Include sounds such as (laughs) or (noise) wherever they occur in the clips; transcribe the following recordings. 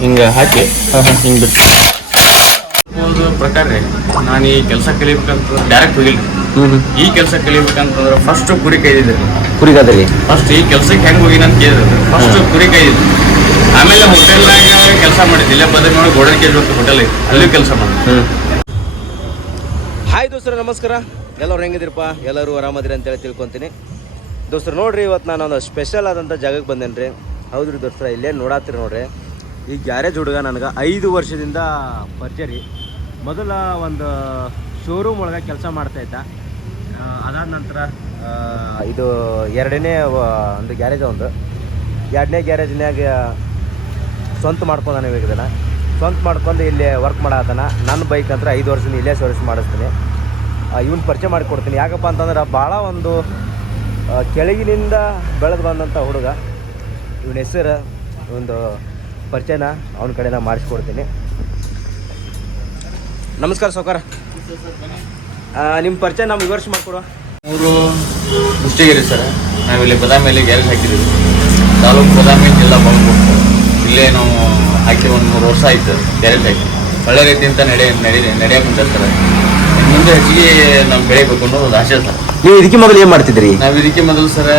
ಹಿಂಗೆ ಹಾಕಿ ಹಿಂಗ ಹಾಂ. ಹಿಂಗೆ ಬಿಟ್ಟು. ಒಂದು ಪ್ರಕಾರ ರೀ. ನಾನು ಈ ಕೆಲಸ ಕಲಿಬೇಕಂತ ಡೈರೆಕ್ಟ್ ಹೋಗಿಲ್ಲ ಈ ಕೆಲಸ ಕಲಿಬೇಕಂತಂದ್ರೆ ಫಸ್ಟ್ ಕುರಿ ಕೈದಿದ್ದೆ ಕುರಿಗಾದ್ರಿ? ಫಸ್ಟ್ ಈ ಕೆಲಸಕ್ಕೆ ಹೆಂಗೆ ಹೋಗಿನ ಅಂತ ಕೇಳಿದ್ರು ಫಸ್ಟ್ ಕುರಿ ಕೈದಿದ್ದೆ ಆಮೇಲೆ ಹೋಟೆಲ್ನಾಗ ಕೆಲಸ ಮಾಡಿದ್ದೆ. ಇಲ್ಲೇ ಬದಲು ನೋಡಿ ಗೋಡನ್ ಕೇಜ್ ಅಂತ ಹೋಟೆಲ್ ಅಲ್ಲಿ ಕೆಲಸ ಮಾಡಿದೆ. ಹ್ಞೂ ಹಾಯ್ ದೋಸ್ತರ ನಮಸ್ಕಾರ. ಎಲ್ಲರೂ ಹೆಂಗಿದಿರಪ್ಪ ಎಲ್ಲರೂ ಆರಾಮದಿರಿ ಅಂತೇಳಿ ತಿಳ್ಕೊತೀನಿ. ದೋಸ್ತರು, ನೋಡ್ರಿ ಇವತ್ತು ನಾನು ಒಂದು ಸ್ಪೆಷಲ್ ಆದಂಥ ಜಾಗಕ್ಕೆ ಬಂದೇನೆ ರೀ ಹೌದ್ರಿ ದೋಸ್ತರ ಇಲ್ಲೇ ನೋಡಾತ್ರಿ ನೋಡ್ರಿ. ಈ ಗ್ಯಾರೇಜ್ ಹುಡುಗ ನನಗೆ ಐದು ವರ್ಷದಿಂದ ಪರಿಚಯ ರೀ. ಮೊದಲ ಒಂದು ಶೋರೂಮ್ ಒಳಗೆ ಕೆಲಸ ಮಾಡ್ತಾ ಇದ್ದ. ಅದಾದ ನಂತರ ಇದು ಎರಡನೇ ಒಂದು ಗ್ಯಾರೇಜ್ ಒಂದು ಎರಡನೇ ಗ್ಯಾರೇಜ್ನಾಗ ಸ್ವಂತ ಮಾಡ್ಕೊಂಡಾನೆ ಇವಾಗ ಇದನ್ನು ಸ್ವಂತ ಮಾಡ್ಕೊಂಡು ಇಲ್ಲಿ ವರ್ಕ್ ಮಾಡತ್ತಾನ ನನ್ನ ಬೈಕ್ ಅಂದ್ರೆ ಐದು ವರ್ಷದಿಂದ ಇಲ್ಲೇ ಸರ್ವಿಸ್ ಮಾಡಿಸ್ತೀನಿ. ಇವನ್ ಪರಿಚಯ ಮಾಡಿಕೊಡ್ತೀನಿ. ಯಾಕಪ್ಪ ಅಂತಂದ್ರೆ ಭಾಳ ಒಂದು ಕೆಳಗಿನಿಂದ ಬೆಳೆದು ಬಂದಂಥ ಹುಡುಗ. ಇವನ ಹೆಸರು ಒಂದು ಪರಿಚಯನ ಅವನ ಕಡೆನ ಮಾಡಿಸ್ಕೊಡ್ತೀನಿ. ನಮಸ್ಕಾರ ಸೌಕಾರ ನಿಮ್ಮ ಪರಿಚಯ ನಮ್ಗೆ ವಿವರ್ಸ್ ಮಾಡಿಕೊಡುವ. ಮೂರು ಮುಷ್ಟಿಗಿರಿ ಸರ್. ನಾವಿಲ್ಲಿ ಬದಾಮಿಯಲ್ಲಿ ಗ್ಯಾರೇಜ್ ಹಾಕಿದ್ದೀವಿ. ತಾಲೂಕು ಬದಾಮಿ ಜಿಲ್ಲಾ ಬಾಗಲಕೋಟೆ ಇಲ್ಲೇ ನಾವು ಹಾಕಿ ಒಂದು ಮೂರು ವರ್ಷ ಆಯ್ತು ಗ್ಯಾರೇಜ್ ಹಾಕಿ. ಒಳ್ಳೆ ರೀತಿಯಿಂದ ನಡೆ ನಡೆ ನಡೆಯಕ್ಕೆ ಸರ್. ಮುಂದೆ ಹೆಚ್ಚಿಗೆ ನಾವು ಬೆಳಿಬೇಕು ಅನ್ನೋದು ಒಂದು ಆಶಯ ಸರ್. ನೀವು ಇದಕ್ಕೆ ಮೊದಲು ಏನು ಮಾಡ್ತಿದ್ರಿ ನಾವು ಇದಕ್ಕೆ ಮೊದಲು ಸರ್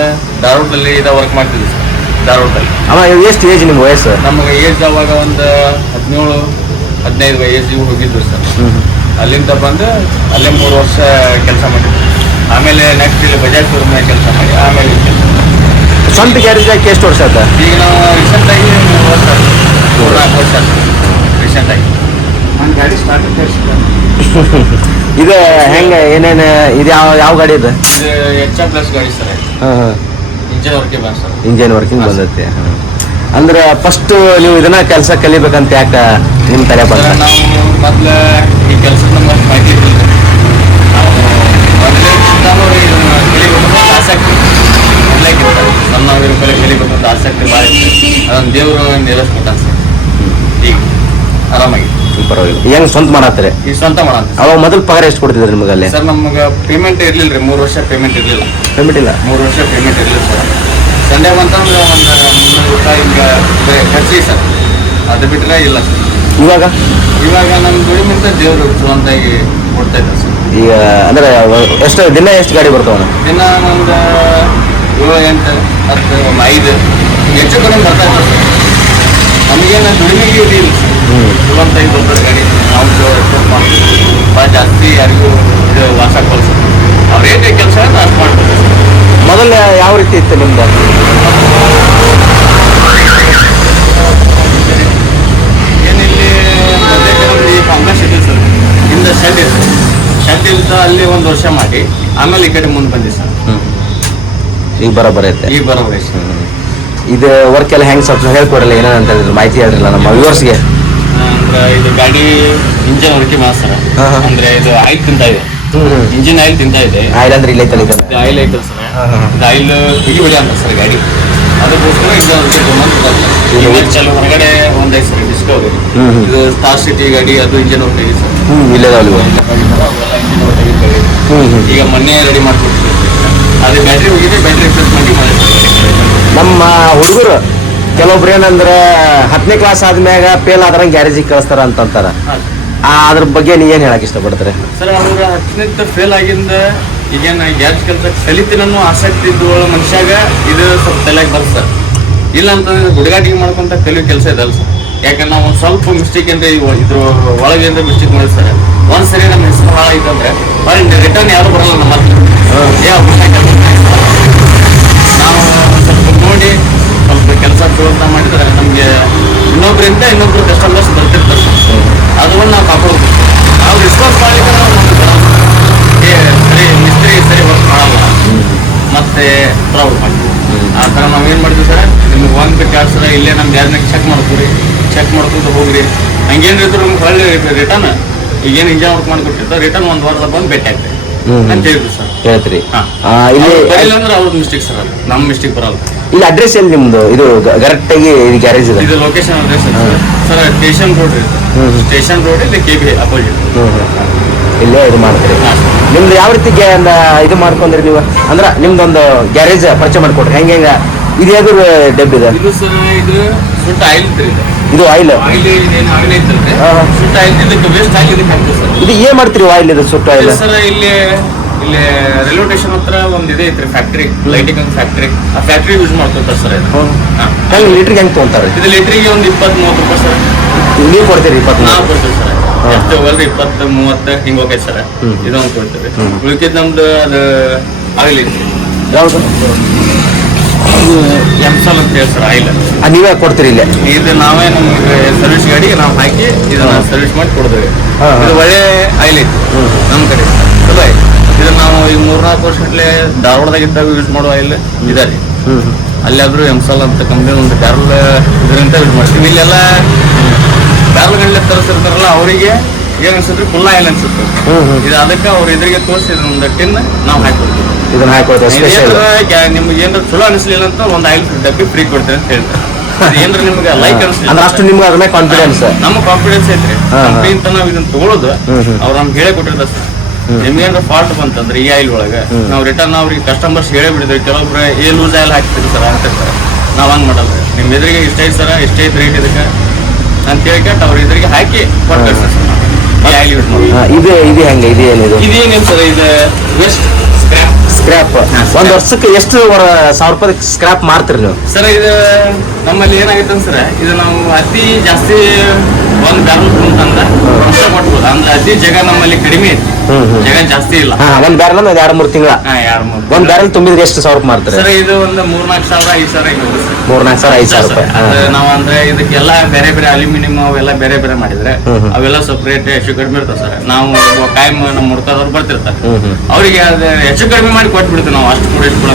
ಧಾರವಾಡದಲ್ಲಿ ಇದ ವರ್ಕ್ ಮಾಡ್ತಿದ್ವಿ ಸರ್ ಧಾರವಾಡದಲ್ಲಿ. ಅವ ಎಷ್ಟು ಏಜ್ ನಿಮ್ಮ ವಯಸ್ಸು? ನಮಗೆ ಏಜ್ ಅವಾಗ ಒಂದು ಹದಿನೇಳು ಹದಿನೈದು ವಯಸ್ಸಿಗೆ ಹೋಗಿದ್ವಿ ಸರ್. ಅಲ್ಲಿಂದ ಬಂದು ಅಲ್ಲೇ ಮೂರು ವರ್ಷ ಕೆಲಸ ಮಾಡಿದ್ವಿ. ಆಮೇಲೆ ನೆಕ್ಸ್ಟ್ ಇಲ್ಲಿ ಬಜಾಜ್ ಶೋರೂಮ್ ಕೆಲಸ ಮಾಡಿ ಆಮೇಲೆ ಸ್ವಂತ ಗ್ಯಾರೇಜ್ ಆಗಿ ಎಷ್ಟು ವರ್ಷ ಆಯ್ತಾ? ಈಗ ನಾವು ರೀಸೆಂಟಾಗಿ ಮೂರು ವರ್ಷ ಮೂರ್ನಾಲ್ಕು ಮೂರು ನಾಲ್ಕು ವರ್ಷ ರೀಸೆಂಟಾಗಿ ನನ್ನ ಗಾಡಿ ಸ್ಟಾರ್ಟ್ (laughs) ಇದು ಹೆಂಗೆ ಏನೇನು ಇದು ಯಾವ ಯಾವ ಗಾಡಿ ಇದು? ಇದು ಎಚ್ ಪ್ಲಸ್ ಗಾಡಿ ಸರ್ ಹಾಂ ಹಾಂ. ಇಂಜಿನ್ ವರ್ಕೆ ಬಂದ ಸರ್. ಇಂಜಿನ್ ವರ್ಕಿಂಗ್ ಹಾಂ, ಅಂದ್ರೆ ಫಸ್ಟ್ ನೀವು ಇದನ್ನ ಕೆಲಸ ಕಲಿಬೇಕಂತ ಯಾಕೆ ನಿಮ್ಮ ತಲೆ ಸರ್ ನಾವು ಮೊದ್ಲು ಈ ಕೆಲಸ ನಮ್ಮ ನಾವು ಇದನ್ನ ಆಸಕ್ತಿ ಕಲೆ ಕಲಿಬೇಕಂತ ಆಸಕ್ತಿ ಭಾಳ ಅದನ್ನು ದೇವರು ಸರ್. ಈಗ ಆರಾಮಾಗಿ ಪರವಾಗಿಲ್ಲ. ಹೆಂಗ್ ಸ್ವಂತ ಮಾಡತ್ತಾರೆ? ಈ ಸ್ವಂತ ಮಾಡಂತ ಅವಾಗ ಮೊದಲು ಪಗಾರ ಎಷ್ಟು ಕೊಡ್ತಿದ್ರು ನಿಮಗೆ ಅಲ್ಲಿ? ಸರ್ ನಮ್ಗೆ ಪೇಮೆಂಟ್ ಇರಲಿಲ್ಲ ರೀ ಮೂರು ವರ್ಷ ಪೇಮೆಂಟ್ ಇರಲಿಲ್ಲ. ಪೇಮೆಂಟ್ ಇಲ್ಲ? ಮೂರು ವರ್ಷ ಪೇಮೆಂಟ್ ಇರಲಿಲ್ಲ ಸರ್. ಸಂಡೇ ಬಂತಂದ್ರೆ ಒಂದು ಮುನ್ನೂರು ರೂಪಾಯಿ ಹಿಂಗೆ ಖರ್ಚಿಗೆ ಸರ್. ಅದು ಬಿಟ್ಟರೆ ಇಲ್ಲ ಸರ್. ಇವಾಗ? ಇವಾಗ ನಮ್ಮ ದುಡಿಮಿಂದ ದೇವರು ಚಲೋಂದಾಗಿ ಕೊಡ್ತಾ ಇದ್ದಾರೆ ಸರ್. ಈಗ ಅಂದ್ರೆ ಎಷ್ಟು ದಿನ ಎಷ್ಟು ಗಾಡಿ ಬರ್ತಾವ ದಿನ ಒಂದು ಏಳು ಎಂಟು ಹತ್ತು ಒಂದು ಐದು. ಹೆಚ್ಚು ಕಡಿಮೆ ಬರ್ತಾ ಇದ್ದಾರೆ ಸರ್. ನಮಗೇನು ದುಡಿಮೆಗೆ ಇರಲಿಲ್ಲ ಸರ್. ಬರ್ತಾರೆ ಗಾಡಿ ನಾವು ಎಕ್ಸ್ಪೋರ್ಟ್ ಮಾಡ್ತೀವಿ ಭಾಳ ಜಾಸ್ತಿ ಯಾರಿಗೂ ಇದು ಅವ್ರು ಏನೇ ಕೆಲಸ ಸರ್ ಮೊದಲು ಯಾವ ರೀತಿ ಇತ್ತು ನಿಮ್ದು? ಏನಿಲ್ಲಿ ಈ ಕಾಂಗ್ರೆಸ್ ಇದೆ ಸರ್. ಹಿಂದೆ ಶೆಡ್ ಇದೆ ಶೆಡ್ ಇಲ್ದ ಅಲ್ಲಿ ಒಂದು ವರ್ಷ ಮಾಡಿ ಆಮೇಲೆ ಈ ಕಡೆ ಮುಂದೆ ಬಂದೆ ಸರ್. ಈಗ ಬರೋಬ್ಬರ ಐತೆ. ಈಗ ಬರೋಬ್ರಿ ಸರ್. ಇದು ವರ್ಕ್ ಎಲ್ಲ ಹೆಂಗ್ ಸ್ವಲ್ಪ ಹೇಳ್ಕೊಡಲ್ಲ ಏನಂತ ಅಂತ ಹೇಳಿದ್ರು. ಮಾಹಿತಿ ಹೇಳಿರಲ್ಲ ನಮ್ಮ ವ್ಯೂವರ್ಸ್ಗೆ ಇದು ಗಾಡಿ ಇಂಜಿನ್ ವರ್ಕಿ ಮಾಸ್ತರ ಸರ್ ಹಾ, ಹಾ. ಅಂದ್ರೆ ಇದು ಆಯಿಲ್ ತಿಂತ ಇದೆ. ಇಂಜಿನ್ ಆಯಿಲ್ ತಿಂತಾ ಇದೆ. ಆಯಿಲ್ ಅಂದ್ರೆ ಇಲ್ಲ ಐತಲ್ಲ ಇದು ಇದು ಆಯಿಲ್ ಐತಲ್ಲ ಸರ್. ಹಾ, ಹಾ. ಇದು ಆಯಿಲ್ ಬಿಗಿ ಬಿಡಿ ಅಂತ ಸರ್ ಗಾಡಿ. ಅದಕ್ಕೋಸ್ಕರ ಇಂಜಿನ್ ವರ್ಕಿ ಇದು- ತೊಗೊಂಡು ಚಲ ಹೊರಗಡೆ ಒಂದು ಐದು ಸರ್ ಹ್ಮ್, ಹ್ಮ್. ಇದು ಸ್ಟಾರ್ ಸಿಟಿ ಗಾಡಿ ಅದು ಇಂಜಿನ್ ವರ್ಕ್ ಇದೆ sir. Hmm engine hmm hmm. ಈಗ ಮೊನ್ನೆ ರೆಡಿ ಮಾಡ್ಕೊಡ್ತೀವಿ ಅದೇ ಬ್ಯಾಟ್ರಿ ಹೋಗಿದೆ ಬ್ಯಾಟ್ರಿ ರಿಪ್ಲೇಸ್ ಮಾಡಿ ನಮ್ಮ ಹುಡುಗರು ಕೆಲವೊಬ್ರು ಏನಂದ್ರೆ ಹತ್ತನೇ ಕ್ಲಾಸ್ ಆದ್ಮ್ಯಾಗ ಫೇಲ್ ಆದ್ರ ಗ್ಯಾರೇಜಿಗೆ ಕಳಿಸ್ತಾರ ಅಂತಂತಾರ. ಆ, ಅದ್ರ ಬಗ್ಗೆ ನೀ ಏನ್ ಹೇಳಕ್ ಇಷ್ಟಪಡ್ತಾರೆ? ಸರ್ ಅವ್ರ ಫೇಲ್ ಆಗಿಂದ ಈಗೇನು ಗ್ಯಾರೇಜ್ ಕೆಲಸ ಕಲಿತೀನಿ ಆಸಕ್ತಿ ಇದ್ದ ಮನುಷ್ಯಾಗ ಇದು ಸ್ವಲ್ಪ ತಲೆಗೆ ಬರ್ತದೆ ಸರ್. ಇಲ್ಲ ಅಂತಂದ್ರೆ ಹುಡುಗಾಟಿಗೆ ಮಾಡ್ಕೊಂತ ಕಲಿಯೋ ಕೆಲಸ ಇದಲ್ಲ ಸರ್. ಯಾಕಂದ್ರೆ ನಾವು ಒಂದು ಸ್ವಲ್ಪ ಮಿಸ್ಟೇಕ್ ಅಂದ್ರೆ ಇದ್ರ ಒಳಗೆ ಅಂದ್ರೆ ಮಿಸ್ಟೇಕ್ ಮಾಡಿದ್ ಸರ್. ಒಂದ್ ಸರಿ ನಮ್ಮ ಹೆಸರು ಭಾಳ ಐತಂದ್ರೆ ರಿಟರ್ನ್ ಯಾರು ಬರಲ್ಲ ನಮ್ಮ ಹತ್ರ ಸಲ ಇಲ್ಲೇ ನಮ್ಮ ಯಾರನ್ನ ಚೆಕ್ ಮಾಡ್ತೀವಿ ಚೆಕ್ ಮಾಡ್ಕೊಂತ ಹೋಗ್ರಿ. ಹಂಗೇನು ಇದ್ರು ನಮ್ಗೆ ಹೊಳ್ಳಿ ರಿಟರ್ನ್ ಈಗೇನು ಇಂಜನ್ ವರ್ಕ್ ಮಾಡ್ಕೊಟ್ಟಿರ್ತಾರೆ ರಿಟರ್ನ್ ಒಂದು ವಾರದ ಬಂದು ಭೇಟಿ ಆಗ್ತದೆ. ಅಂತ ಹೇಳಿದ್ವಿ ಸರ್. ಹೇಳ್ತೀರಿ. ಆ, ಇಲ್ಲಿ ಅಂದ್ರೆ ಅವ್ರದ್ದು ಮಿಸ್ಟೇಕ್ ಸರ್ ಅದು. ನಮ್ಮ ಮಿಸ್ಟೇಕ್ ಬರಲ್ಲ. ಇಲ್ಲಿ ಅಡ್ರೆಸ್ ಎಲ್ಲಿ ನಿಮ್ದು? ಇದು ಕರೆಕ್ಟ್ ಆಗಿ ಇದು ಗ್ಯಾರೇಜ್ ಇದೆ. ಇದು location address sir. Station road. Station road ಇಲ್ಲಿ ಕೆ ಬಿ ಅಪೋಸಿಟ್. ಇಲ್ಲೇ ಇದು ಮಾಡ್ತೀರಿ. ನಿಮ್ದು ಯಾವ ರೀತಿ ಇದು ಮಾಡ್ಕೊಂಡ್ರಿ ನೀವು? ಅಂದ್ರೆ ನಿಮ್ದೊಂದು ಗ್ಯಾರೇಜ್ ಪರಿಚಯ ಮಾಡ್ಕೊಡ್ರಿ. ಹೆಂಗೆ ಹೆಂಗ ಇದು ಯಾವ್ದು ಡಬ್ ಇದೆ? ಇದು ಸರ್ ಇದು ಸುಟ್ಟ ಆಯಿಲ್ ಇದು. ಆಯಿಲ್ ಆಯಿಲ್ ಐತಲ್ರಿ. ಸುಟ್ಟ ಆಯಿಲ್ ಇದಕ್ಕೆ ವೇಸ್ಟ್ ಆಗಿ ಇದಕ್ಕೆ ಹಾಕ್ತೀವಿ ಸರ್. ಇದು ಏನ್ ಮಾಡ್ತೀರಿ ಆಯಿಲ್ ಇದು ಸುಟ್ಟ ಆಯಿಲ್ ಸರ್ ಇಲ್ಲಿ ಇಲ್ಲಿ ರೈಲ್ವೆ ಸ್ಟೇಷನ್ ಹತ್ರ ಒಂದು ಇದೆ ಐತ್ರಿ ಫ್ಯಾಕ್ಟ್ರಿ ಲೈಟಿಂಗ್ ಒಂದು ಫ್ಯಾಕ್ಟ್ರಿ ಆ ಫ್ಯಾಕ್ಟ್ರಿ ಯೂಸ್ ಮಾಡ್ಕೊಂತಾರೆ ಸರ್ ಇದು. ಹೆಂಗ್ ಲೀಟ್ರಿಗೆ ಹೆಂಗೆ ತೊಗೊಂತಾರೆ ಇದು ಲೀಟ್ರಿಗೆ ಒಂದು ಇಪ್ಪತ್ತ್ ಮೂವತ್ತು ರೂಪಾಯಿ ಸರ್. ನೀವು ಕೊಡ್ತೀರಿ ಇಪ್ಪತ್ತು ನಾವು ಕೊಡ್ತೀವಿ ಸರ್. ಹಾ. ಎಷ್ಟು ಹೋಗಲ್ರಿ ಇಪ್ಪತ್ತು ಮೂವತ್ತು ಹಿಂಗ್ ಹೋಗೈತೆ ಸರ್. ಇದೊಂದು ಕೊಡ್ತೀವಿ. ನಮ್ದು ಅದು ಆಗಲಿ ಯಾವುದು? ಅದು ಎಮ್ಸಲ್ ಅಂತ ಹೇಳಿ ಸರ್ ಆಯಿಲ್. ನೀವೇ ಕೊಡ್ತೀರಿ ಇಲ್ಲೇ? ಇದು ನಾವೇ ನಮ್ಗೆ ಸರ್ವಿಸ್ ಗಾಡಿ ನಾವು ಹಾಕಿ ಇದನ್ನ ಸರ್ವಿಸ್ ಮಾಡಿ ಕೊಡ್ತೇವೆ. ಇದು ಒಳ್ಳೆ ಆಯಿಲ್ ಐತಿ. ನಮ್ಮ ಕಡೆ. ಚಲೋ ಇದು ನಾವು ಈಗ ಮೂರ್ನಾಲ್ಕು ವರ್ಷ ಗಟ್ಲೆ ಧಾರವಾಡದಾಗ ಇದ್ದಾಗ ಯೂಸ್ ಮಾಡುವ ಆಯಿಲ್ ಇದಾರೆ ಅಲ್ಲಾದ್ರೂ ಎಂಸಲ್ ಅಂತ ಕಂಪ್ನಿ ಒಂದು ಬ್ಯಾರಲ್ ಇದರಿಂದ ಯೂಸ್ ಮಾಡ್ತೀವಿ. ಇಲ್ಲೆಲ್ಲ ಬ್ಯಾರಲ್ ತರಿಸಿರ್ತಾರಲ್ಲ ಅವರಿಗೆ ಏನ್ ಅನ್ಸುತ್ತೆ ಫುಲ್ ಆಯಿಲ್ ಅನ್ಸುತ್ತೆ. ಹ್ಮ್ ಹ್ಮ್. ಇದು ಅದಕ್ಕೆ ಅವ್ರ ಎದುರಿಗೆ ತೋರಿಸಿದ ಒಂದು ಟಿನ್ ನಾವು ಹಾಕೊಡ್ತೀವಿ ಇದನ್ನ ಹಾಕೊಡ್ತೀವಿ ಸ್ಪೆಷಲ್ ನಿಮ್ಗೆ ಏನಾರ ಚಲೋ ಅನಿಸ್ಲಿಲ್ಲ ಅಂತ ಒಂದು ಆಯಿಲ್ ಡಬ್ಬಿ ಫ್ರೀ ಕೊಡ್ತೇವೆ ಅಂತ ಹೇಳ್ತಾರೆ. ಏನ್ರ ನಿಮ್ಗೆ (laughs) ಲೈಕ್ ಅನಿಸ್ಲಿಲ್ಲ ಅಂದ್ರೆ ಅಷ್ಟು ನಿಮ್ಗೆ ಅದ್ರ ಮೇಲೆ ಕಾನ್ಫಿಡೆನ್ಸ್ ನಮ್ಮ ಕಾನ್ಫಿಡೆನ್ಸ್ ಐತ್ರಿ. ಅಂತ ನಾವು ಇದನ್ನ ತಗೊಳ್ಳೋದು. ಅವ್ರು ನಮ್ಗೆ ಹೇಳೇ ಕೊಟ್ಟಿರ್ತಾರೆ ಸರ್ ನಿಮ್ಗೆ ಏನಾರ ಫಾಲ್ಟ್ ಬಂತಂದ್ರೆ ಈ ಆಯಿಲ್ ಒಳಗೆ. ನಾವು ರಿಟರ್ನ್ ಅವ್ರಿಗೆ ಕಸ್ಟಮರ್ಸ್ ಹೇಳೇ ಬಿಡಿದ್ವಿ ಕೆಲವೊಬ್ರು ಏ ಲೂಸ್ ಆಯಿಲ್ ಹಾಕ್ತೀರಿ ಸರ್ ಅಂತ ನಾವ್ ನಾವು ಹಂಗೆ ಮಾಡಲ್ಲ. ನಿಮ್ಮ ಎದುರಿಗೆ ಇಷ್ಟ ಐತೆ ಸರ ಇಷ್ಟ ಐತೆ ರೇಟ್ ಇದಕ್ಕೆ? ಅಂತ ಹೇಳ್ಕೊಂಡು ಅವ್ರ ಎದುರಿಗೆ ಹಾಕಿ ಕೊಟ್ಟು. ಸರ್ ಆಯಿಲ್ ಯೂಸ್ ಇದು ಇದು ಹೆಂಗೆ ಇದು ಏನಿದು? ಇದೇನೇನು ಸರ್ ಇದು ವೆಸ್ಟ್ ಸ್ಕ್ರ್ಯಾಪ್. ಒಂದ್ ವರ್ಷಕ್ಕೆ ಎಷ್ಟು ವರ ಸಾವಿರ ರೂಪಾಯಿ ಸ್ಕ್ರಾಪ್ ಮಾರ್ತೀರಿ ನೀವು? ಸರ್ ಇದು ನಮ್ಮಲ್ಲಿ ಏನಾಗೈತೆ ಸರ್ ಇದು ನಾವು ಅತಿ ಜಾಸ್ತಿ ಒಂದು ಬ್ಯಾರಲ್ ವರ್ಷ ಕೊಟ್ಬೋದು ಅಂದ್ರೆ ಅತಿ ಜಗ ನಮ್ಮಲ್ಲಿ ಕಡಿಮೆ ಐತಿ ಹ್ಮ್. ಜಾಸ್ತಿ ಇಲ್ಲ. ಹಾ ಒಂದ್ ಬ್ಯಾರಲ್ ಅಂದ್ರೆ ಎರಡ್ ಮೂರ್ ತಿಂಗಳ. ಹಾ ಎರಡು ಮೂರು ಒಂದ್ ಬ್ಯಾರಲ್ ತುಂಬಿದ್ರೆ ಎಷ್ಟು ಸಾವಿರ ಮಾಡ್ತಾರೆ ಸರ್ ಇದು ಒಂದು ಮೂರ್ನಾಲ್ಕು ಸಾವಿರ ಐದು ಸಾವಿರ ಹಿಂಗೆ ಹೋಗುತ್ತೆ ಮೂರ್ ನಾಲ್ಕು ಸಾವಿರ ಐದು ಸಾವಿರ ರೂಪಾಯಿ. ಹಾ, ಅದು. ನಾವು ಅಂದ್ರೆ ಇದಕ್ಕೆಲ್ಲ ಬೇರೆ ಬೇರೆ ಅಲ್ಯೂಮಿನಿಯಂ ಅವೆಲ್ಲ ಬೇರೆ ಬೇರೆ ಮಾಡಿದ್ರೆ ಅವೆಲ್ಲಾ ಸಪ್ರೇಟ್ ಹೆಚ್ಚು ಕಡಿಮೆ ಇರ್ತವೆ ಸರ್. ನಾವು ಕಾಯಂ ನಮ್ಮ ಮುಡ್ಕೋದವ್ರು ಬರ್ತಿರ್ತಾರೆ. ಹ್ಮ್ ಹ್ಮ್. ಅವರಿಗೆ ಅದು ಹೆಚ್ಚು ಕಡಿಮೆ ಮಾಡಿ ಕೊಟ್ಬಿಡ್ತೀವಿ ನಾವು ಅಷ್ಟು ಕೂಡ ಎಷ್ಟು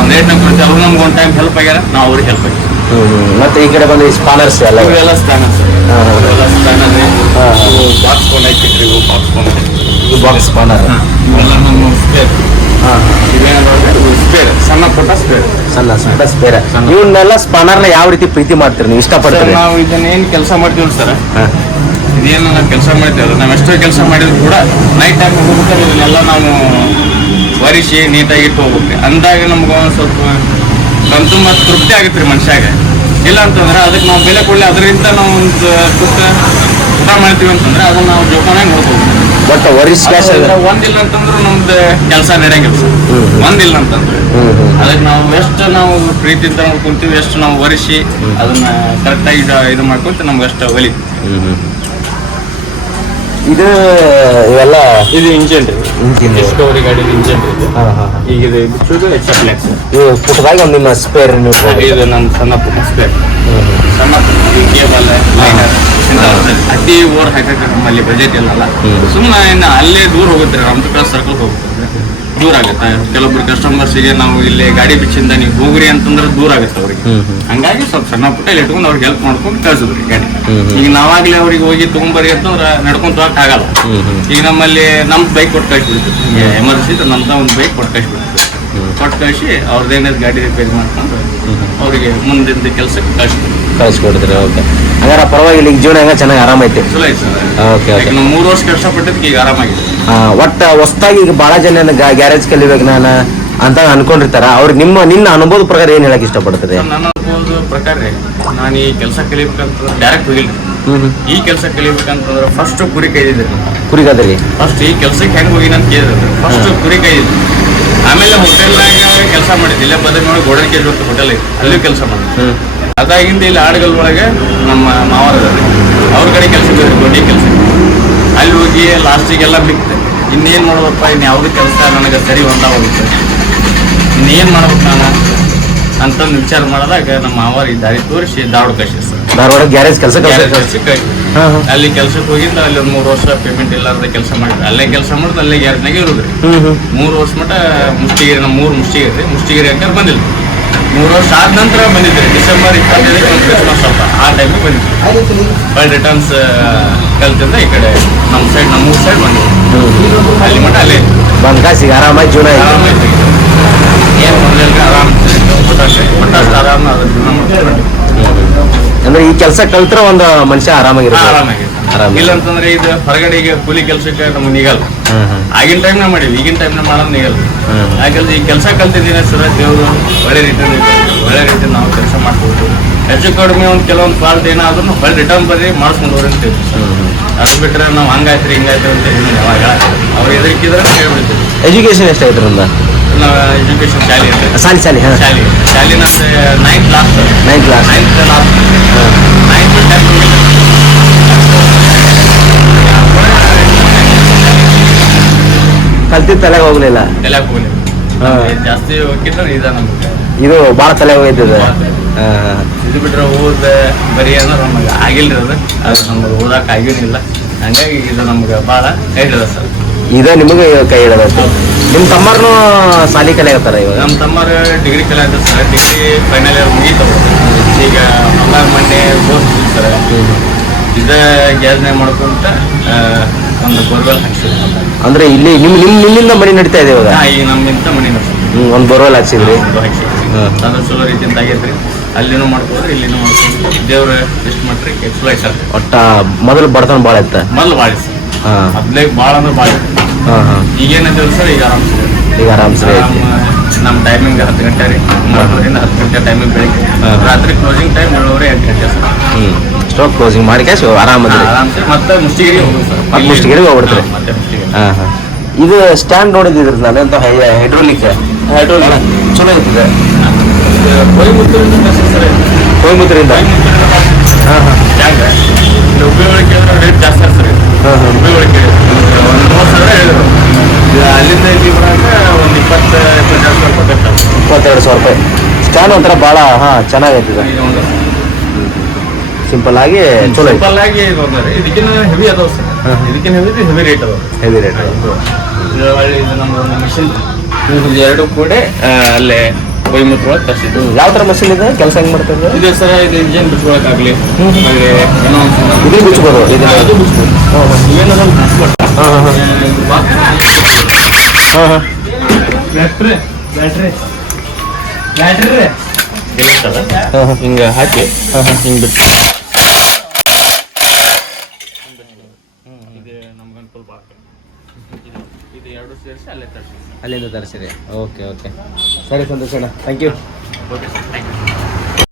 ಒಂದ್ ರೇಟ್ ನಮ್ಗೆ ಕೊಡ್ತೀವಿ. ಅವ್ರು ನಮ್ಗೆ ಒಂದ್ ಟೈಮ್ ಹೆಲ್ಪ್ ಆಗ್ಯಾರ ನಾವು ಅವ್ರಿಗೆ ಹೆಲ್ಪ್ ಹ್ಮ್. ಮತ್ತೆ ಈ ಕಡೆ ಬಂದು ಸ್ಪಾನರ್ಸ್ ಎಲ್ಲ ಇವೆ. ಇವೆಲ್ಲ ಸ್ಪ್ಯಾನರ್ ಸರ್ ಹಾ, ಹಾ. ಇವೆಲ್ಲ ಸ್ಪ್ಯಾನರ್. ಬಾಕ್ಸ್ ಫೋನ್ ಹಾಕಿಟ್ರಿ ಇವು ಬಾಕ್ಸ್ ಫೋನ್ ಇದು ಬಾಕ್ಸ್ ಸ್ಪಾನರ್ ಇವೆಲ್ಲ ನಮ್ಮ ಸ್ಪೇರ್ ಸ್ಪೇರ್ ಸಣ್ಣ ಪುಟ್ಟ ಸ್ಪೇರ್ ಸಣ್ಣ ಸಣ್ಣ ಸ್ಪೇರ್. ಇವನ್ನೆಲ್ಲ ಸ್ಪಾನರ್ನ ಯಾವ ರೀತಿ ಪ್ರೀತಿ ಮಾಡ್ತೀರಿ ನೀವು? ಇಷ್ಟಪಡ್ತೀರಿ? ನಾವು ಇದನ್ನ ಏನು ಕೆಲಸ ಮಾಡ್ತೀವಿ ಸರ್. ಇದೇನು ನಾವು ಕೆಲಸ ಮಾಡ್ತೀವಲ್ಲ ನಾವು ಎಷ್ಟೋ ಕೆಲಸ ಮಾಡಿದ್ರು ಕೂಡ ನೈಟ್ ಟೈಮ್ ಹೋಗ್ಬೇಕಾದ್ರೆ ಇದನ್ನೆಲ್ಲ ನಾವು ವರಿಸಿ ನೀಟಾಗಿ ಇಟ್ಟು ಹೋಗ್ಬೇಕು ಅಂದಾಗ ನಮ್ಗೆ ಒಂದು ಸ್ವಲ್ಪ ಕನ್ಸುಮ ತೃಪ್ತಿ ಆಗುತ್ತೆ ರೀ ಮನುಷ್ಯಾಗೆ. ಇಲ್ಲ ಅಂತಂದ್ರೆ ಅದಕ್ಕೆ ನಾವು ಬೆಲೆ ಕೊಡಲಿ ಅದರಿಂದ ನಾವು ಒಂದು ತುತ್ತ ಊಟ ಮಾಡ್ತೀವಿ ಅಂತಂದ್ರೆ ಅದನ್ನ ನಾವು ಜೋಪಾನಾಗಿ ನೋಡ್ಬೋದು. ಬಟ್ ಒಂದಿಲ್ಲ ಅಂತಂದ್ರೆ ನಮ್ದು ಕೆಲಸ ನಡೆಯಂಗಿಲ್ಲ ಸರ್. ಒಂದಿಲ್ಲ ಅಂತಂದ್ರೆ. ಅದಕ್ಕೆ ನಾವು ಎಷ್ಟು ನಾವು ಪ್ರೀತಿಯಿಂದ ನೋಡ್ಕೊಂತೀವಿ ಎಷ್ಟು ನಾವು ಒರೆಸಿ ಅದನ್ನ ಕರೆಕ್ಟಾಗಿ ಇದು ಮಾಡ್ಕೊಂತ ನಮ್ಗೆ ಅಷ್ಟು ಒಲಿ ಹ್ಮ್ ಹ್ಮ್. ಇದು ಇವೆಲ್ಲ? ಇದು ಇಂಜಿನ್ ರೀ. ಇಂಜಿನ್ ಡಿಸ್ಕವರಿ ಗಾಡಿ ಇಂಜಿನ್ ರೀ ಇದು. ಹಾ ಹಾ ಹಾ. ಈಗ ಇದು ಬಿಚ್ಚೋದು ಎಚ್ ಎಫ್ ಲ್ಯಾಕ್ಸ್ ಇದು ಪುಟ್ಟದಾಗ ಒಂದು ನಿಮ್ಮ ಸ್ಪೇರ್ ನೀವು ಇದು ನನ್ನ ಸಣ್ಣ ಪುಟ್ಟ ಸ್ಪೇರ್. ಸಣ್ಣ ಪುಟ್ಟ ಕೇಬಲ್ ಲೈನರ್ ಅತಿ ಓವರ್ ಹಾಕಕ್ಕೆ ನಮ್ಮಲ್ಲಿ ಬಜೆಟ್ ಇಲ್ಲಲ್ಲ. ಸುಮ್ಮನೆ ಇನ್ನು ಅಲ್ಲೇ ದೂರ ಹೋಗುತ್ತೆ ರಾಮಚಂದ್ರ ಸರ್ಕಲ್ ಹೋಗುತ್ತೆ. ದೂರ ಆಗುತ್ತೆ. ಕೆಲವೊಬ್ರು ಕಸ್ಟಮರ್ಸಿಗೆ ನಾವು ಇಲ್ಲಿ ಗಾಡಿ ಬಿಚ್ಚಿಂದ ನೀವು ಹೋಗ್ರಿ ಅಂತಂದ್ರೆ ದೂರ ಆಗುತ್ತೆ ಅವ್ರಿಗೆ. ಹಂಗಾಗಿ ಸ್ವಲ್ಪ ಸಣ್ಣ ಪುಟ್ಟ ಇಲ್ಲಿ ಇಟ್ಕೊಂಡು ಅವ್ರಿಗೆ ಹೆಲ್ಪ್ ಮಾಡ್ಕೊಂಡು ಕಳ್ಸಿದ್ರಿ ಗಾಡಿ. ಈಗ ನಾವಾಗ್ಲೇ ಅವ್ರಿಗೆ ಹೋಗಿ ತಗೊಂಬರಿ ಅಂತಂದ್ರೆ ನಡ್ಕೊಂತ ಹೋಗಕ್ ಆಗಲ್ಲ. ಈಗ ನಮ್ಮಲ್ಲಿ ನಮ್ ಬೈಕ್ ಕೊಟ್ಟು ಕಳಿಸ್ಬಿಡ್ತೀವಿ. ಎಮರ್ಜೆನ್ಸಿ ಇದ್ರೆ ನಮ್ದ ಒಂದು ಬೈಕ್ ಕೊಟ್ಟು ಕಳಿಸ್ಬಿಡ್ತೀವಿ. ಕೊಟ್ಟು ಕಳಿಸಿ ಅವ್ರದ್ದೇನಾದ್ರು ಗಾಡಿ ರಿಪೇರಿ ಮಾಡ್ಕೊಂಡು ಅವರಿಗೆ ಮುಂದಿನ ಕೆಲಸಕ್ಕೆ ಕಳಿಸ್ತೀವಿ ಕಳಿಸ್ಕೊಡ್ತೀರಿ ಓಕೆ ಹಂಗಾರೆ ಪರವಾಗಿಲ್ಲ ಈಗ ಜೀವನ ಹೆಂಗ ಚೆನ್ನಾಗಿ ಆರಾಮೈತೆ ಚಲೋ ಐತೆ ಸರ್. ಓಕೆ ಓಕೆ ಮೂರು ವರ್ಷ ಕಷ್ಟಪಟ್ಟಿದ್ದಕ್ಕೆ ಈಗ ಆರಾಮಾಗಿದೆ. ಒಟ್ಟ ಹೊಸ್ದಾಗಿ ಈಗ ಬಹಳ ಜನ ಗ್ಯಾರೇಜ್ ಕಲಿಬೇಕು ನಾನು ಅಂತ ಅನ್ಕೊಂಡಿರ್ತಾರ. ಅವ್ರಿಗೆ ನಿಮ್ಮ ನಿನ್ನ ಅನುಭವದ ಪ್ರಕಾರ ಏನ್ ಹೇಳಕ್ ಇಷ್ಟಪಡ್ತದೆ? ನನ್ನ ಅನುಭವದ ಪ್ರಕಾರ ನಾನು ಈ ಕೆಲಸ ಕಲಿಬೇಕಂತ ಡೈರೆಕ್ಟ್ ಹೋಗಿಲ್ಲ ಈ ಕೆಲಸ ಕಲಿಬೇಕಂತಂದ್ರೆ ಫಸ್ಟ್ ಕುರಿ ಕೈದಿದ್ರಿ ಕುರಿಗದ್ರಿ? ಫಸ್ಟ್ ಈ ಕೆಲಸಕ್ಕೆ ಹೆಂಗ್ ಹೋಗಿನ ಅಂತ ಕೇಳಿದ್ರು ಫಸ್ಟ್ ಕುರಿ ಕೈದಿದ್ರಿ ಆಮೇಲೆ ಹೋಟೆಲ್ನಾಗ ಕೆಲಸ ಮಾಡಿದ್ದೆ. ಇಲ್ಲೇ ಬದಲಿ ಗೋಡನ್ ಕೇಜ್ ಅಂತ ಹೋಟೆಲ್ ಅಲ್ಲೂ ಕೆಲಸ ಮಾಡಿದ್ದೆ. ಅದಾಗಿಂದ ಇಲ್ಲಿ ಆಡುಗಲ್ ಒಳಗೆ ನಮ್ಮ ಮಾವರ ಅವ್ರ ಕಡೆ ಕೆಲಸ ಬೇರೆ ದೊಡ್ಡ ಕೆಲಸ. ಅಲ್ಲಿ ಹೋಗಿ ಲಾಸ್ಟಿಗೆಲ್ಲ ಬಿಕ್ತೆ ಇನ್ನೇನು ಮಾಡ್ಬೇಕಪ್ಪ? ಇನ್ನು ಯಾವುದೇ ಕೆಲಸ ನನಗೆ ಸರಿ ಹೊಂದಾಗುತ್ತೆ ಇನ್ನೇನು ಮಾಡ್ಬೇಕು ನಾನು? ಅಂತಂದು ವಿಚಾರ ಮಾಡಿದಾಗ ನಮ್ಮ ಮಾವರು ಈ ದಾರಿ ತೋರಿಸಿ ದಾವಡ ಕಳಿಸಿ ಸರ್. ಧಾರವಾಡ ಗ್ಯಾರೇಜ್ ಕೆಲಸ ಕೆಲ್ಸಕ್ಕೆ ಹಾ ಹಾ. ಅಲ್ಲಿ ಕೆಲ್ಸಕ್ಕೆ ಹೋಗಿದ್ದ ಅಲ್ಲಿ ಒಂದು ಮೂರು ವರ್ಷ ಪೇಮೆಂಟ್ ಇಲ್ಲಾರ್ದ ಕೆಲಸ ಮಾಡಿದ್ರು. ಅಲ್ಲೇ ಕೆಲಸ ಮಾಡಿದ್ರೆ ಅಲ್ಲೇ ಗ್ಯಾರೇಜ್ನಾಗೆ ಇರೋದ್ರಿ ಮೂರು ವರ್ಷ ಮಟ್ಟ ಮುಷ್ಟಿಗಿರಿ ನಮ್ಮ ಮೂರು ಮುಷ್ಟಿಗಿರಿ ರೀ ಮುಷ್ಟಿಗಿರಿ ಅಂಕರ್ ಬಂದಿಲ್ಲ. ಮೂರು ವರ್ಷ ಆದ ನಂತರ ಬಂದಿದ್ರಿ ಡಿಸೆಂಬರ್ ಇಪ್ಪತ್ತೈದಕ್ಕೆ ಒಂದು ಕ್ರಿಸ್ಮಸ್ ಹಬ್ಬ. ಆ ಟೈಮಿಗೆ ಬಂದಿದ್ರಿ ಬೈ ರಿಟರ್ನ್ಸ್ ಕಲ್ತಿಂದ ಈ ಕಡೆ ನಮ್ಮ ಸೈಡ್ ನಮ್ಮ ಮೂರು ಸೈಡ್ ಬಂದಿದ್ವಿ ಅಲ್ಲಿ ಮಟ್ಟ ಅಲ್ಲೇ. ಬಂದ ಕಾಸಿಗೆ ಆರಾಮಾಗಿ ಜೀವನ ಆರಾಮಾಗಿ ಏನು ಮೊದಲಿಲ್ಲ ಆರಾಮ್ ಊಟ ಊಟ ಆರಾಮ ಅಂದ್ರೆ ಈ ಕೆಲಸ ಕಲ್ತ್ರ ಒಂದು ಮನುಷ್ಯ ಆರಾಮಾಗಿರೋ ಆರಾಮಾಗಿ ಆರಾಮ. ಇಲ್ಲ ಅಂತಂದ್ರೆ ಇದು ಹೊರಗಡೆಗೆ ಕೂಲಿ ಕೆಲಸಕ್ಕೆ ನಮ್ಗೆ ನಿಗಲ್ಲ. ಆಗಿನ ಟೈಮ್ನ ಮಾಡೀವಿ ಈಗಿನ ಟೈಮ್ನ ಮಾಡೋದು ನಿಗಲ್ಲ. ಯಾಕಂದ್ರೆ ಈ ಕೆಲಸ ಕಲ್ತಿದ್ದೀನಿ ಸರ್ ದೇವರು ಒಳ್ಳೆ ರೀತಿಯಲ್ಲಿ ಒಳ್ಳೆ ರೀತಿ ನಾವು ಕೆಲಸ ಮಾಡ್ಕೊಬೋದು ಹೆಚ್ಚು ಕಡಿಮೆ ಒಂದು ಕೆಲವೊಂದು ಫಾಲ್ಟ್ ಏನಾದ್ರೂ ಹೊಳ್ಳಿ ರಿಟರ್ನ್ ಬರ್ರಿ ಮಾಡಿಸ್ಕೊಂಡು ಸರ್ ಅದು ಬಿಟ್ಟರೆ ನಾವು ಹಂಗಾಯ್ತು ಹಿಂಗಾಯ್ತು ಅಂತ ಹೇಳಿ ಯಾವಾಗ ಅವ್ರು ಎದರ್ಕಿದ್ರೆ ಹೇಳ್ಬಿಡ್ತೀವಿ. ಎಜುಕೇಶನ್ ಎಷ್ಟಾಯ್ತು ನಮ್ದು ಎಜುಕೇಶನ್ ಶಾಲಿ ಇರ್ತದೆ ಸಾಲಿ ಸಾಲಿ ಹಾಂ. ಶಾಲೆ. ಶಾಲೆ ನಮ್ದು ninth last ninth class ninth last ninth tenth ಕಲ್ತಿದ್ದು ತಲೆಗೆ ಹೋಗ್ಲಿಲ್ಲ? ಎಲ್ಲ ಹೋಗ್ಲಿ ಹಾ. ಜಾಸ್ತಿ ಹೋಗಿದ್ರೆ ಇದ ನಮ್ಗೆ. ಇದು ಭಾಳ ತಲೆ ಹೋಗಿದ್ದದ ಇದು. ಬಿಟ್ರೆ ಓದ ಬರಿ ಅಂದ್ರೆ ನಮಗೆ ಆಗಿಲ್ಲ ಅದು ಅದು ನಮಗೆ ಓದಕ್ಕೆ ಆಗಿರಲಿಲ್ಲ ಹಂಗಾಗಿ ಇದು ನಮ್ಗೆ ಭಾಳ ಹೇಳಿದ ಸರ್. ಇದ ನಿಮಗೆ ಕೈ ಹಿಡದೈತಿ ನಿಮ್ಮ ತಮ್ಮರ್ನು ಸಾಲಿ ಕಲಿಯತ್ತಾರ ಇವಾಗ? ನಮ್ಮ ತಮ್ಮರು ಡಿಗ್ರಿ ಕಲೆ ಅಂತ ಸರ್. ಡಿಗ್ರಿ ಫೈನಲ್ ಇಯರ್ ಮುಗೀತವ ಈಗ ಮಗ ಮೊನ್ನೆ ಕೋರ್ಸ್ ಸರ್. ಇದ ಗ್ಯಾಸ್ನೇ ಮಾಡ್ಕೊಂತ ಒಂದು ಬೋರ್ವೆಲ್ ಹಾಕ್ಸಿದ್ವಿ. ಅಂದ್ರೆ ಇಲ್ಲಿ ನಿಮ್ ನಿಮ್ ನಿಮ್ಮಿಂದ ಮನೆ ನಡೀತಾ ಇದೆ ಇವಾಗ? ಈಗ ನಮ್ಮಿಂದ ಮನೆ ನಡೆಸ್ತೀವಿ. ಒಂದು ಬೋರ್ವೆಲ್ ಹಾಕ್ಸಿದ್ರಿ. ಹ್ಮ್. ಅದು ಚಲೋ ರೀತಿಯಿಂದ ಆಗೈತ್ರಿ. ಅಲ್ಲಿನೂ ಮಾಡ್ಕೊಂಡ್ರೆ ಇಲ್ಲಿನೂ ಮಾಡ್ಕೊಂಡು ದೇವ್ರ ಎಷ್ಟು ಮಾಡ್ರಿ ಚಲೋ ಸರ್ ಒಟ್ಟ ಮೊದಲು ಬಡತನ ಭಾಳ ಇತ್ತ? ಮೊದಲು ಭಾಳ ಸರ್ ಹಾ. ಮೊದ್ಲೇಗ್ ಭಾಳ ಅಂದ್ರೆ ಭಾಳ ಹಾ ಹಾ. ಈಗೇನಂದ್ರೆ ಸರ್ ಈಗ ಆರಾಮ್ ಈಗ ಆರಾಮ್ಸ್ರಿ ಐತಿ. ನಮ್ಮ ಟೈಮಿಂಗ್ ಹತ್ತು ಗಂಟೆ ರೀ. ಒಂಬತ್ತುವರೆಯಿಂದ ಹತ್ತು ಗಂಟೆ ಟೈಮಿಂಗ್ ಬೆಳಿಗ್ಗೆ. ರಾತ್ರಿ ಕ್ಲೋಸಿಂಗ್ ಟೈಮ್ ಏಳುವರೆ ಎಂಟು ಗಂಟೆ ಸರ್. ಹ್ಞೂ ಸ್ಟಾಕ್ ಕ್ಲೋಸಿಂಗ್ ಮಾಡಿ ಕ್ಯಾಶ್ ಆರಾಮದ್ರಿ ಆರಾಮ್ ಸರ್. ಮತ್ತೆ ಮುಷ್ಟಿಗಿರಿ ಹೋಗುದು ಸರ್. ಮತ್ತೆ ಮುಷ್ಟಿಗಿರಿಗೆ ಹೋಗ್ಬಿಡ್ತೀರಿ? ಮತ್ತೆ ಮುಷ್ಟಿಗಿರಿ. ಹಾ ಹಾ. ಇದು ಸ್ಟ್ಯಾಂಡ್ ನೋಡಿದ್ರಿ ನಾನು ಅಂತ ಹೈಡ್ರೋಲಿಕ್? ಹೈಡ್ರೋಲಿಕ್. ಚಲೋ ಐತಿದೆ ಕೊಯಮತ್ತೂರಿಂದ ಸರ್. ಕೊಯಮತ್ತೂರಿಂದ ಹಾ ಹಾ ಹ್ಯಾಂಗ ಇಲ್ಲಿ ಉಪಯೋಗಕ್ಕೆ ರೇಟ್ ಜಾಸ್ತಿ ಸರ್ ಇದು. ಹಾ ಒಂದು ಮೂವತ್ತು ಸಾವಿರ ಹೇಳಿದ್ರು ಅಲ್ಲಿಂದ ಇಲ್ಲಿ ಬರೋಕೆ ಒಂದು ಇಪ್ಪತ್ತು ಇಪ್ಪತ್ತೆರಡು ಸಾವಿರ ರೂಪಾಯಿ ಬೇಕಾಗ್ತದೆ. ಇಪ್ಪತ್ತೆರಡು ಸಾವಿರ ರೂಪಾಯಿ ಸ್ಟ್ಯಾಂಡ್ ಒಂಥರ ಭಾಳ ಹಾ ಚೆನ್ನಾಗೈತಿ ಸಿಂಪಲ್ ಆಗಿ ಚಲೋ ಸಿಂಪಲ್ ಆಗಿ ಇದಕ್ಕಿಂತ ಹೆವಿ ಅದಾವ ಸರ್ ಹಾ. ಇದಕ್ಕಿಂತ ಹೆವಿ ಹೆವಿ ರೇಟ್ ಅದಾವ ಹೆವಿ ರೇಟ್ ಇದು ನಮ್ಮ ಮಿಷಿನ್ ಎರಡು ಕೂಡ ಅಲ್ಲೇ ಕೊಯಮತ್ತೂರು ಒಳಗೆ ತರಿಸಿದ್ದು ಯಾವ ಥರ ಮಷೀನ್ ಇದೆ? ಕೆಲಸ ಹೆಂಗ್ ಮಾಡ್ತದೆ ಇದು ಸರ್ ಇದು ಇಂಜಿನ್ ಬಿಚ್ಕೊಳಕ್ಕಾಗಲಿ ಆಮೇಲೆ ಏನೋ ಇದು ಬಿಚ್ಬೋದು ಇದು? ಅದು ಬಿಚ್ಬೋದು. ಹಾಂ ಬ್ಯಾಟ್ರಿ ಬ್ಯಾಟ್ರಿ ಬ್ಯಾಟ್ರಿ ಹಿಂಗೆ ಹಾಕಿ ಹಿಂಗೆ ಬಿಟ್ಟು ಇದು ನಮ್ಗೆ ಅನುಕೂಲ ಭಾಳ ಇದು ಎರಡು ಸೇರಿಸಿ ಅಲ್ಲೇ ತರಿಸಿ ಅಲ್ಲಿಂದ ತರಿಸಿದೆ. ಓಕೆ ಓಕೆ ಸರಿ ಸಂತೋಷಣ್ಣ. Thank you okay sir thank you